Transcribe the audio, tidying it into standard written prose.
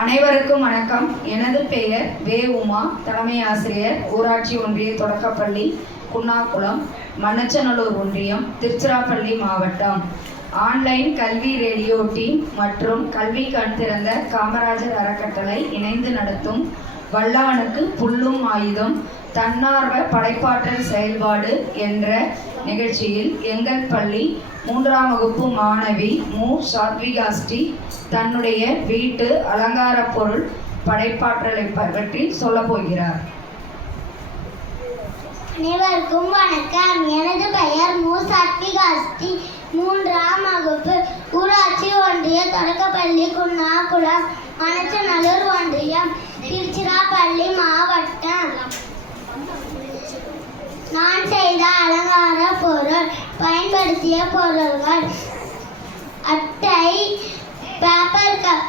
அனைவருக்கும் வணக்கம். எனது பெயர் வே. உமா, தலைமை ஆசிரியர், ஊராட்சி ஒன்றிய தொடக்கப்பள்ளி, குன்னாக்குளம், மண்ணச்சநல்லூர் ஒன்றியம், திருச்சிராப்பள்ளி மாவட்டம். ஆன்லைன் கல்வி ரேடியோ டீம் மற்றும் கல்வி கண் திறந்த காமராஜர் அறக்கட்டளை இணைந்து நடத்தும் வல்லானுக்கு புல்லும் ஆயுதம் தன்னார்வ படைப்பாற்றல் செயல்பாடு என்ற நிகழ்ச்சியில் எங்கள் பள்ளி 3ஆம் வகுப்பு மாணவி மு. சாத்விகாஸ்ரீ தன்னுடைய வீட்டு அலங்கார பொருள் படைப்பாற்றலை பற்றி சொல்ல போகிறார். அனைவருக்கும் வணக்கம். எனது பெயர் மு. சாத்விகாஸ்ரீ, 3ஆம் வகுப்பு, ஊராட்சி ஒன்றிய தொடக்கப்பள்ளி, குன்னாக்குளம், மண்ணச்சநல்லூர் ஒன்றியம், திருச்சிராப்பள்ளி மாவட்டம். நான் செய்த அலங்கார பொருள் பயன்படுத்திய பொருள்கள்: அட்டை, பேப்பர் கப்,